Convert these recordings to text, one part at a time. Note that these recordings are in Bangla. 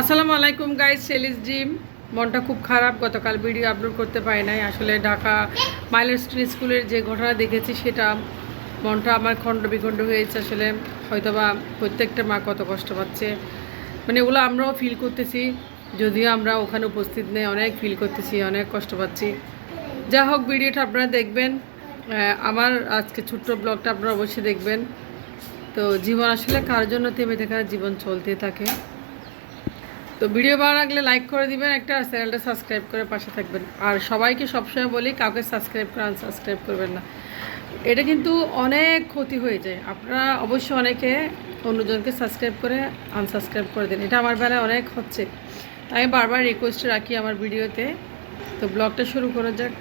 আসসালামু আলাইকুম গাইস, সেলিস ড্রিম। মনটা খুব খারাপ, গতকাল ভিডিও আপলোড করতে পারি নাই। আসলে ঢাকা মাইলস্টোন স্কুলের যে ঘটনা দেখেছি সেটা মনটা আমার খণ্ড বিখণ্ড হয়েছে। আসলে হয়তোবা প্রত্যেকটা মা কত কষ্ট পাচ্ছে, মানে ওগুলো আমরাও ফিল করতেছি, যদিও আমরা ওখানে উপস্থিত নেই। অনেক ফিল করতেছি, অনেক কষ্ট পাচ্ছি। যা হোক, ভিডিওটা আপনারা দেখবেন। আমার আজকে ছোট্ট ব্লগটা আপনারা অবশ্যই দেখবেন। তো জীবন আসলে কার জন্য থেমে থাকে, জীবন চলতে থাকে। তো ভিডিও ভালো লাগলে লাইক করে দিবেন একটা, আর চ্যানেলটা সাবস্ক্রাইব করে পাশে থাকবেন। আর সবাইকে সবসময় বলি, কাউকে সাবস্ক্রাইব করে আনসাবস্ক্রাইব করবেন না, এটা কিন্তু অনেক ক্ষতি হয়ে যায়। আপনারা অবশ্যই অনেকে অন্যজনকে সাবস্ক্রাইব করে আনসাবস্ক্রাইব করে দেন, এটা আমার বেলায় অনেক হচ্ছে। আমি বারবার রিকোয়েস্ট রাখি আমার ভিডিওতে। তো ব্লগটা শুরু করা যাক।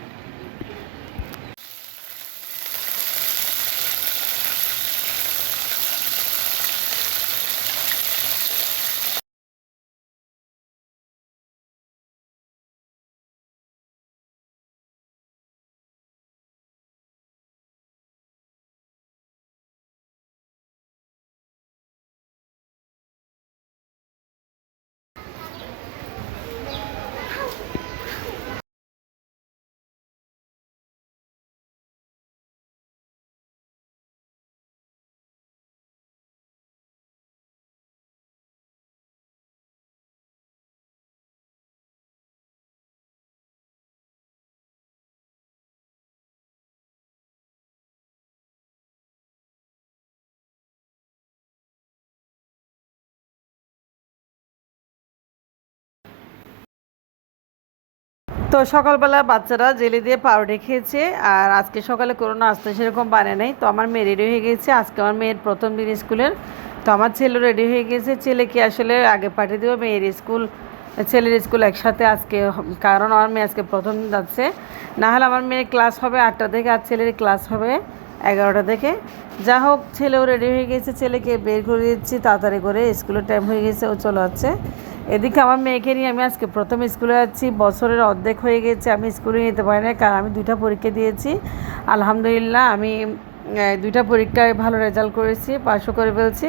তো সকালবেলা বাচ্চারা জেলি দিয়ে পাউরুটি খেয়েছে, আর আজকে সকালে কোনো নাস্তা সেরকম বানায় নাই। তো আমার মেয়ে রেডি হয়ে গেছে, আজকে আমার মেয়ের প্রথম দিন স্কুলের। তো আমার ছেলে রেডি হয়ে গেছে, ছেলেকে আসলে আগে পাঠিয়ে দেবো, মেয়ের স্কুল ছেলের স্কুল একসাথে আজকে, কারণ আমার মেয়ে আজকে প্রথম দিন যাচ্ছে। না হলে আমার মেয়ের ক্লাস হবে 8টা থেকে, আর ছেলের ক্লাস হবে 11টা থেকে। যা হোক, ছেলেও রেডি হয়ে গেছে, ছেলেকে বের করে দিচ্ছি তাড়াতাড়ি করে, স্কুলের টাইম হয়ে গেছে, ও চলে যাচ্ছে। এদিকে আমার মেয়েকে নিয়ে আমি আজকে প্রথম স্কুলে যাচ্ছি। বছরের অর্ধেক হয়ে গেছে আমি স্কুলে নিতে পারি না, কারণ আমি 2টা পরীক্ষা দিয়েছি। আলহামদুলিল্লাহ আমি 2টা পরীক্ষায় ভালো রেজাল্ট করেছি, পাশও করে ফেলছি।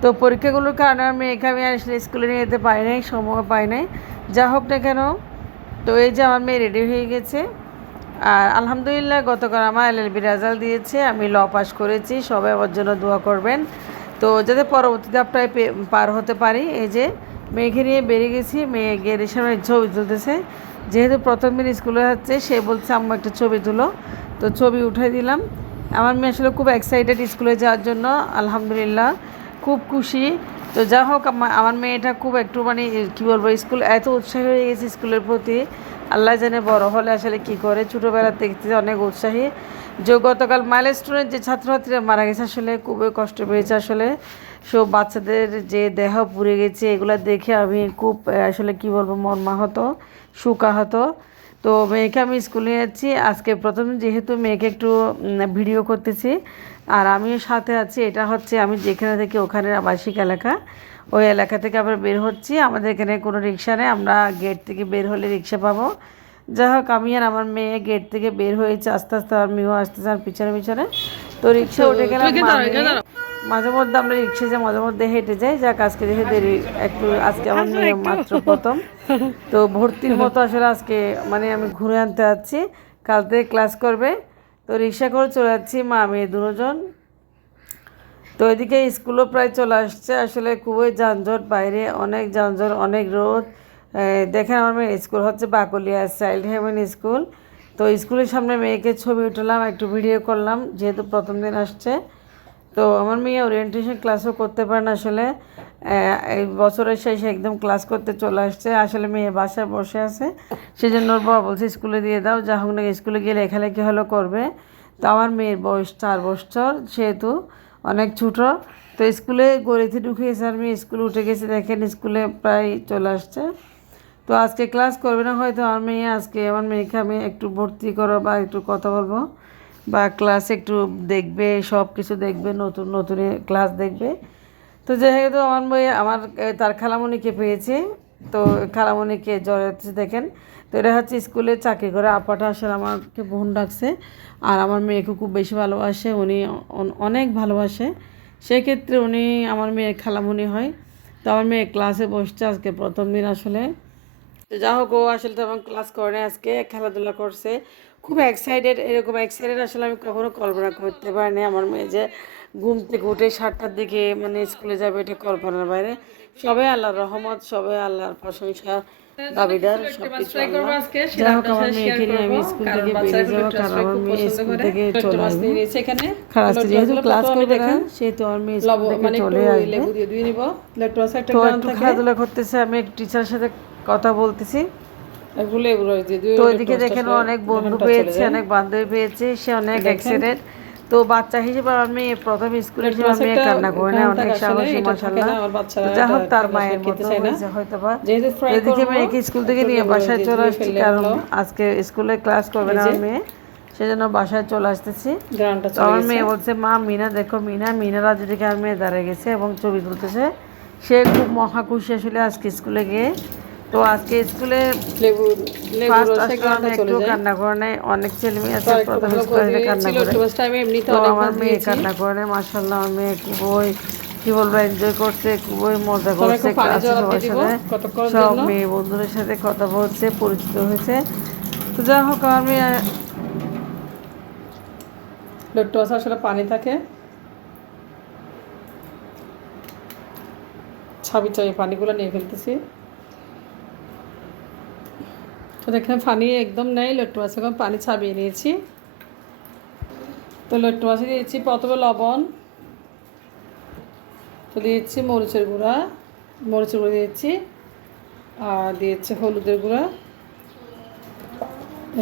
তো পরীক্ষাগুলোর কারণে আমার মেয়েকে আমি আসলে স্কুলে নিয়ে যেতে পারি নাই, সময় পাই নাই। যা হোক না কেন, তো এই যে আমার মেয়ে রেডি হয়ে গেছে। আর আলহামদুলিল্লাহ গতকাল আমার এলএলবি রেজাল্ট দিয়েছে, আমি ল পাস করেছি। সবাই আমার জন্য দোয়া করবেন, তো যাতে পরবর্তীতে আপনার পার হতে পারি। এই যে মেয়েকে নিয়ে বেরিয়ে গেছি, মেয়ে গেটের সামনে ছবি তুলতেছে। যেহেতু প্রথম দিন স্কুলে যাচ্ছে, সে বলছে আম্মা একটা ছবি তুলো, তো ছবি উঠাই দিলাম। আমার মেয়ে আসলে খুব এক্সাইটেড স্কুলে যাওয়ার জন্য, আলহামদুলিল্লাহ খুব খুশি। তো যা হোক, আমার মেয়েটা খুব একটু মানে কী বলবো, স্কুল এত উৎসাহী হয়ে গেছে স্কুলের প্রতি, আল্লাহ জানে বড় হলে আসলে কী করে। ছোটোবেলা থেকে অনেক উৎসাহী। যে গতকাল মাইলস্টোনের যে ছাত্রছাত্রীরা মারা গেছে, আসলে খুবই কষ্ট পেয়েছে। আসলে সব বাচ্চাদের যে দেহ পুড়ে গেছে, এগুলো দেখে আমি খুব আসলে কী বলবো, মর্মাহত, শোকাহত। তো মেয়েকে আমি স্কুলে যাচ্ছি আজকে প্রথম, যেহেতু মেয়েকে একটু ভিডিও করতেছি, আর আমিও সাথে আছি। এটা হচ্ছে আমি যেখানে থেকে ওখানে আবাসিক এলাকা, ওই এলাকা থেকে আবার বের হচ্ছি। আমাদের এখানে কোনো রিক্সা নেই, আমরা গেট থেকে বের হলে রিক্সা পাবো। যাই হোক, আমি আর আমার মেয়ে গেট থেকে বের হয়েছে আস্তে আস্তে, আর মেয়েও আসতেছে আর পিছনে পিছনে। তো রিক্সা উঠে গেলাম। মাঝে মধ্যে আমরা রিক্সা যাই, মাঝে মধ্যে হেঁটে যাই। যাক, আজকে দেখে দেরি একটু, আজকে আমার মেয়ে মাত্র প্রথম, তো ভর্তির মতো আসলে আজকে মানে আমি ঘুরে আনতে যাচ্ছি, কাল থেকে ক্লাস করবে। তো রিক্সা করে চলে যাচ্ছি মা মেয়ে দুজন। তো এদিকে স্কুলও প্রায় চলে আসছে। আসলে খুবই যানজট, বাইরে অনেক যানজট, অনেক রোদ। দেখেন আমার মেয়ের স্কুল হচ্ছে বাকলিয়া চাইল্ড হেভেন স্কুল। তো স্কুলের সামনে মেয়েকে ছবি উঠলাম, একটু ভিডিও করলাম, যেহেতু প্রথম দিন আসছে। তো আমার মেয়ে ওরিয়েন্টেশন ক্লাসও করতে পারে না আসলে, এই বছরের শেষে একদম ক্লাস করতে চলে আসছে। আসলে মেয়ে বাসায় বসে আছে, সেই জন্য ওর বাবা বলছে স্কুলে দিয়ে দাও, যা হোক না স্কুলে গিয়ে লেখালেখি হলো করবে। তো আমার মেয়ের বয়স 4 বছর, সেহেতু অনেক ছোটো। তো স্কুলে গড়িতে ঢুকিয়েছে, আর মেয়ে স্কুলে উঠে গেছে, দেখেন স্কুলে প্রায় চলে আসছে। তো আজকে ক্লাস করবে না হয়তো আমার মেয়ে। আজকে আমার মেয়েকে আমি একটু ভর্তি করো বা একটু কথা বলবো, বা ক্লাস একটু দেখবে, সব কিছু দেখবে, নতুন নতুন ক্লাস দেখবে। তো যেহেতু আমার মেয়ে আমার তার খালামণিকে পেয়েছে, তো খালামণিকে জ্বর হচ্ছে দেখেন। তো এটা হচ্ছে স্কুলে চাকরি করে আপাটা, আসলে আমাকে বোন ডাকছে। আর আমার মেয়েকে খুব বেশি ভালোবাসে, উনি অনেক ভালোবাসে, সেক্ষেত্রে উনি আমার মেয়ের খালামণি হয়। তো আমার মেয়ে ক্লাসে বসছে আজকে প্রথম দিন আসলে। তো যা হোক ও আসলে তেমন ক্লাস করে না, আজকে খেলাধুলা করছে। খুব এক্সাইটেড, এরকম এক্সাইটেড আসলে আমি কখনো কল্পনা করতে পারিনি আমার মেয়ে যে ঘুম থেকে উঠে 7টার দিকে মানে স্কুলে যাবে, এটা কল্পনার বাইরে। সবাই আল্লাহর রহমত, সবাই আল্লাহর প্রশংসা, দাবিদার সবকিছু আল্লাহ। যাই হোক আমার মেয়েকে নিয়ে আমি স্কুল থেকে বেরিয়ে যাবো, কারণ আমার মেয়ে স্কুল থেকে চলে আসবে। খালাস যেহেতু ক্লাস করবে না, সেহেতু আমার মেয়ে স্কুল থেকে চলে আসবে। তো একটু খেলাধুলা করতেছে, আমি এক টিচারের সাথে কথা বলতেছি। তো ওইদিকে দেখেন অনেক বন্ধু পেয়েছে, অনেক বান্ধবী পেয়েছে, সে অনেক এক্সাইটেড। তো বাচ্চা হিসেবে আমার মেয়ে প্রথম স্কুলে হিসেবে আমি কান্না করে না, অনেক সাহসী মাশাআল্লাহ। যা হোক তার মায়ের মতো হয়েছে হয়তো বা। এদিকে মেয়েকে স্কুল থেকে নিয়ে বাসায় চলে আসছি, কারণ আজকে স্কুলে ক্লাস করবে না আমার মেয়ে, সেজন্য বাসায় চলে আসতেছি। তো আমার মেয়ে বলছে, মা মিনা দেখো, মিনারা যেদিকে আমার মেয়ে দাঁড়িয়ে গেছে এবং ছবি তুলতেছে। সে খুব মহা খুশি আসলে আজকে স্কুলে গিয়ে। তো আজকে স্কুলে ফার্স্ট আসলে আমি একটু কান্না করে নাই, অনেক ছেলে মেয়ে আছে প্রথম স্কুলে কান্না করে, তো আমার মেয়ে কান্না করে নাই মাশাআল্লাহ। আমার মেয়ে খুবই কি বলবো এনজয় করছে, খুবই মজা করছে, ক্লাসে সবার সাথে সব মেয়ে বন্ধুদের সাথে কথা বলছে, পরিচিত হয়েছে। তো যাই হোক আমার মেয়ে লট্টু আছে আসলে পানি থাকে, ছাবি চাবি পানিগুলো নিয়ে ফেলতেছি। তো দেখেন পানি একদম নেই, লট্টু মাছ এখন পানি ছাবিয়ে নিয়েছি। তো লট্টু মাছে দিয়েছি প্রথমে লবণ, তো দিয়েছি মরিচের গুঁড়া দিয়েছি, আর দিয়েছি হলুদের গুঁড়া।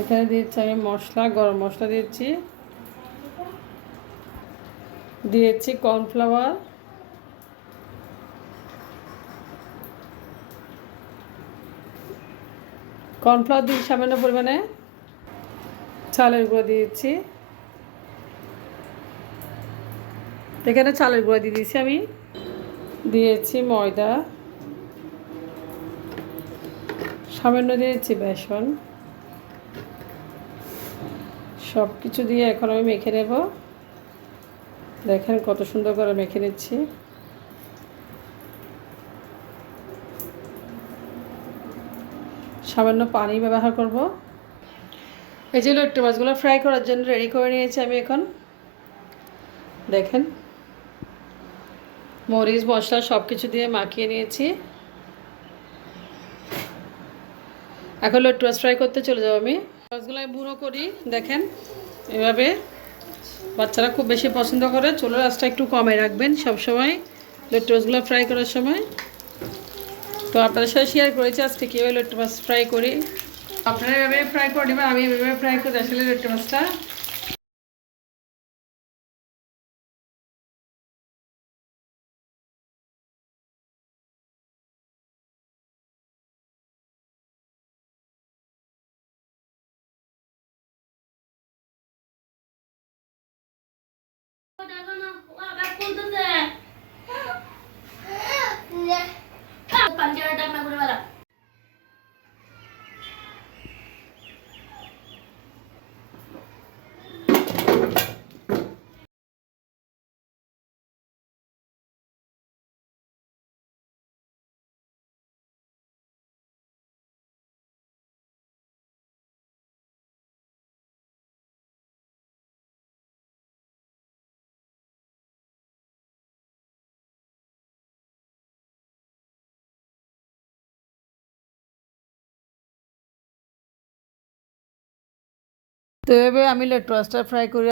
এখানে দিয়েছি আমি মশলা, গরম মশলা দিয়েছি কর্নফ্লাওয়ার, দিয়েছি সামান্য পরিমাণে, চালের গুঁড়ো দিয়েছি। এখানে চালের গুঁড়ো দিয়ে দিয়েছি আমি, দিয়েছি ময়দা, সামান্য দিয়েছি বেসন। সব কিছু দিয়ে এখন আমি মেখে নেব। দেখেন কত সুন্দর করে মেখে নিচ্ছি। সামান্য পানি ব্যবহার করব। এই যে লট্টু মাছগুলো ফ্রাই করার জন্য রেডি করে নিয়েছি আমি এখন। দেখেন মরিচ মশলা সব কিছু দিয়ে মাখিয়ে নিয়েছি। এখন লট্টু মাছ ফ্রাই করতে চলে যাবো আমি। মাছগুলো আমি বুড়ো করি, দেখেন এভাবে। বাচ্চারা খুব বেশি পছন্দ করে, চুলার আঁচটা একটু কমে রাখবেন সবসময় লট্টু মাছগুলো ফ্রাই করার সময়। তো আপনাদের সাথে শেয়ার করেছি আজকে কীভাবে লট্টু মাছ ফ্রাই করি। আপনারা এভাবে ফ্রাই করে নেবেন, আমি এভাবে ফ্রাই করে আসলে লট্টু মাছটা। তো এভাবে আমি লট্টু মাছটা ফ্রাই করি।